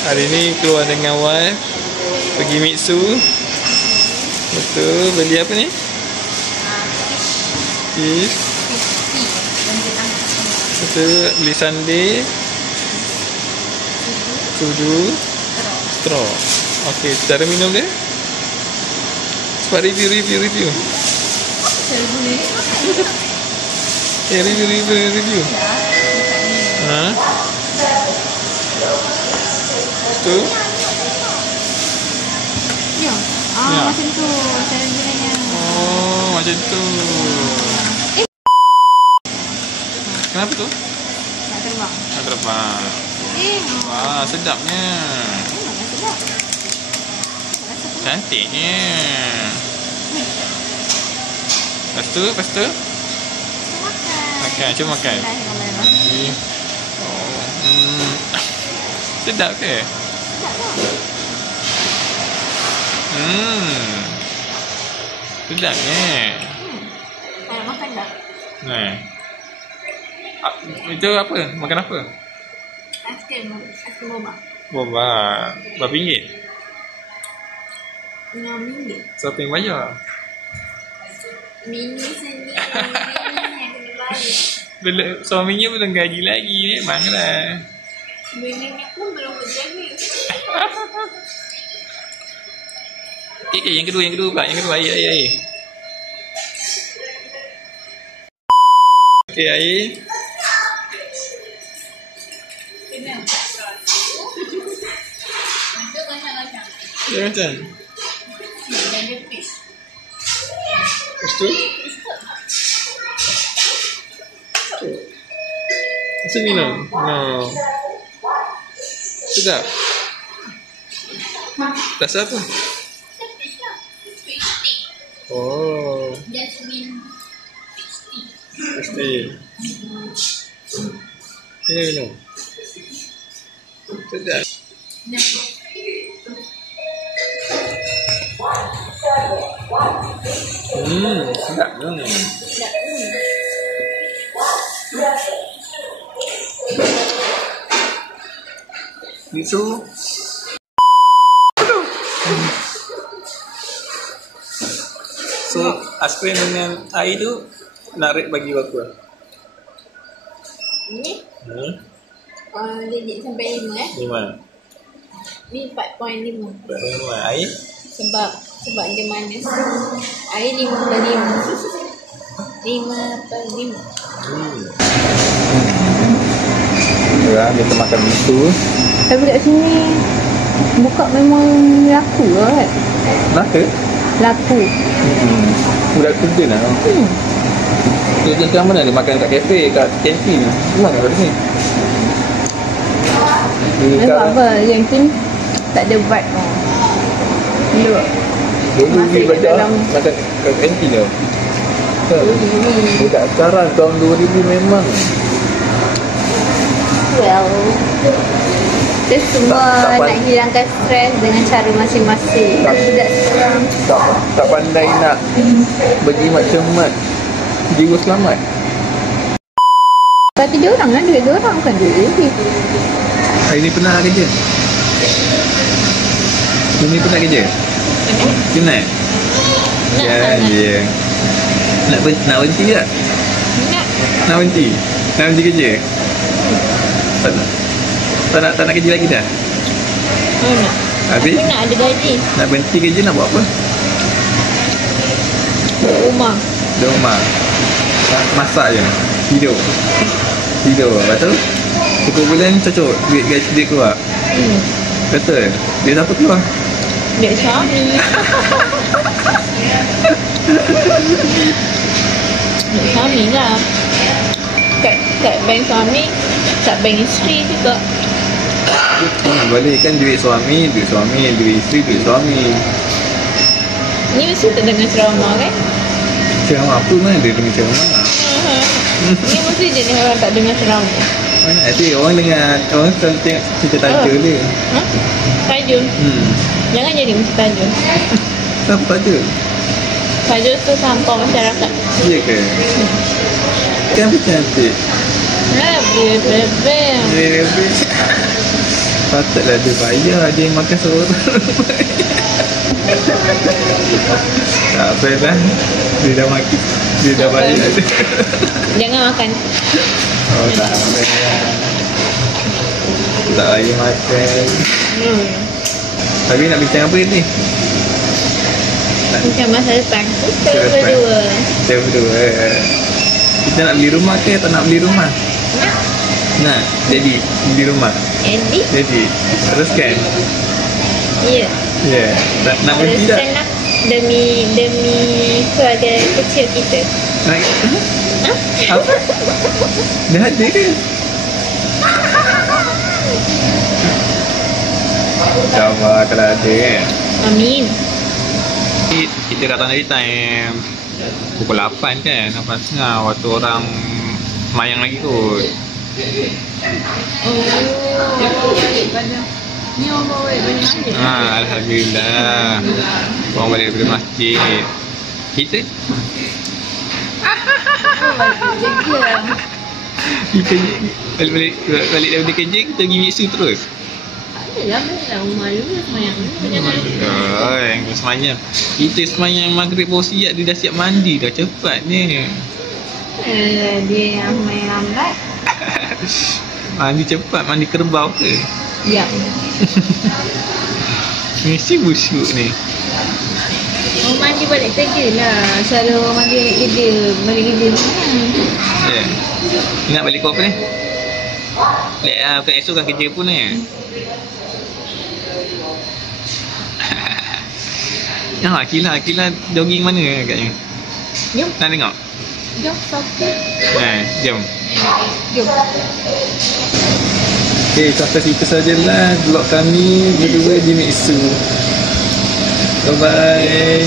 Hari ni keluar dengan wife pergi Mitsu. Betul, beli apa ni? Fish. Betul, beli sundae. Sudu. Straw. Okey, cara minum dia? Cepat review. Saya boleh. Review. Ha? Tu? Ya. Ya. Macam tu cara gunanya. Oh, macam tu. Kenapa tu? Nak terbang. Nak terbang. Wah, sedapnya. Sedap. Cantiknya. Lepas tu? Makan. Makan, cuba makan. Oh, sedap ke? Sedapnya. Nak makan dah? Nah. Itu apa? Makan apa? Aiskrim boba. Boba. Berapa ringgit? RM6. Siapa yang bayar? Mini sendiri. Yang kena bayar. Suaminya belum gaji lagi. Memanglah. Mini pun belum berjaga. Okay, yang kedua pula. Yang kedua, air. Okay, air. Ya, macam. Lepas tu? Macam minum? No. Sedap. Rasa apa? Oh. Jasmine. Pasti. Ini minum. Sedap. Sedap tu. Mitsu. So, aiskrim dengan air tu nak rate bagi berapa? Ini? Dia sampai 5 5. Ni 4.5. 4.5. Air? Sebab dia manis. Air 5/5. 5/5. Ya, kita makan Mitsu. Tapi kat sini buka memang laku kan? Laku. Budak kerja lah. Kerja sekarang mana dia makan kat kafe, kat kantin. Memang kat sini. Sebab apa? Yang ni tak ada vibe. Dulu pergi belajar makan kat kantin tau. Budak sekarang tahun 2000 memang. Well, kita semua nak hilangkan stres dengan cara masing-masing. Budak sekarang tak pandai nak berjimat cermat, jiwa selamat. Berarti dia orang lah, duit dia orang bukan duit lebih. Hari ni pernah kerja? Hari ni pernah kerja? Penat? Ya. Nak berhenti tak? Nak berhenti kerja? Tak nak kerja lagi dah? Nak. Habis? Tapi nak ada gaji. Nak berhenti kerja nak buat apa? Rumah. Masak je. Tidur. Lepas tu cukup bulan cocok duit gaji dia keluar. Betul. Duit siapa keluar? Duit suami. Duit suami lah. Kat bank suami, kat bank isteri juga. Boleh kan duit suami, duit isteri, duit suami. Ni mesti tak dengar ceramah kan? Ceramah apa mana dia dengar ceramah? Ni mesti jenis orang tak dengar ceramah. Mana ada orang dengar, orang selalu tengok cerita tajul dia. Tajul? Jangan jadi mesti tajul. Siapa tajul? Tajul tu sampah masyarakat. Ya ke? Kan cantik. Lebih. Patutlah dia bayar. Dia makan seorang. Tak apalah. Dia dah makan. Dia dah bayar. Jangan makan. Oh tak apalah. Tak lagi makan. Tapi nak bincang apa ni? Macam masa depan. Kita Masa depan. berdua. Kita berdua. Kita nak beli rumah ke tak nak beli rumah? Nak. Nak. Jadi beli rumah. Eddie? Jadi teruskan. Ya. Ya. Nak berhenti tak? Teruskan lah. Demi keluarga kecil kita. Nak? Ha? Apa? Dah ada ke? InsyaAllah kalau ada kan. Amin. Kita datang dari time pukul 8 kan, 8.30 waktu orang semayang lagi kot. Ni orang bawa balik masjid. Alhamdulillah. Orang balik daripada masjid. Kita kita balik daripada kerja kita pergi mixu terus. Adalah rumah dulu semayang dulu. Yang semayang. Kita semayang maghrib baru siap, dia dah siap mandi dah cepatnya. Dia yang main lambat. Mandi cepat, mandi kerbau ke? Ya. Mesti busuk ni. Oh, mandi balik kerja lah. Selalu orang mandi balik kerja. Balik kerja mana? Ya. Nak balik kau apa ni? Bukan esok kan kerja pun ni. Ya, Akila jogging mana agaknya? Jom. Nak tengok? Jom, Sabtu. Jom. Jom. Okay, sampai situ sajalah vlog kami berdua di Mixu. Bye-bye.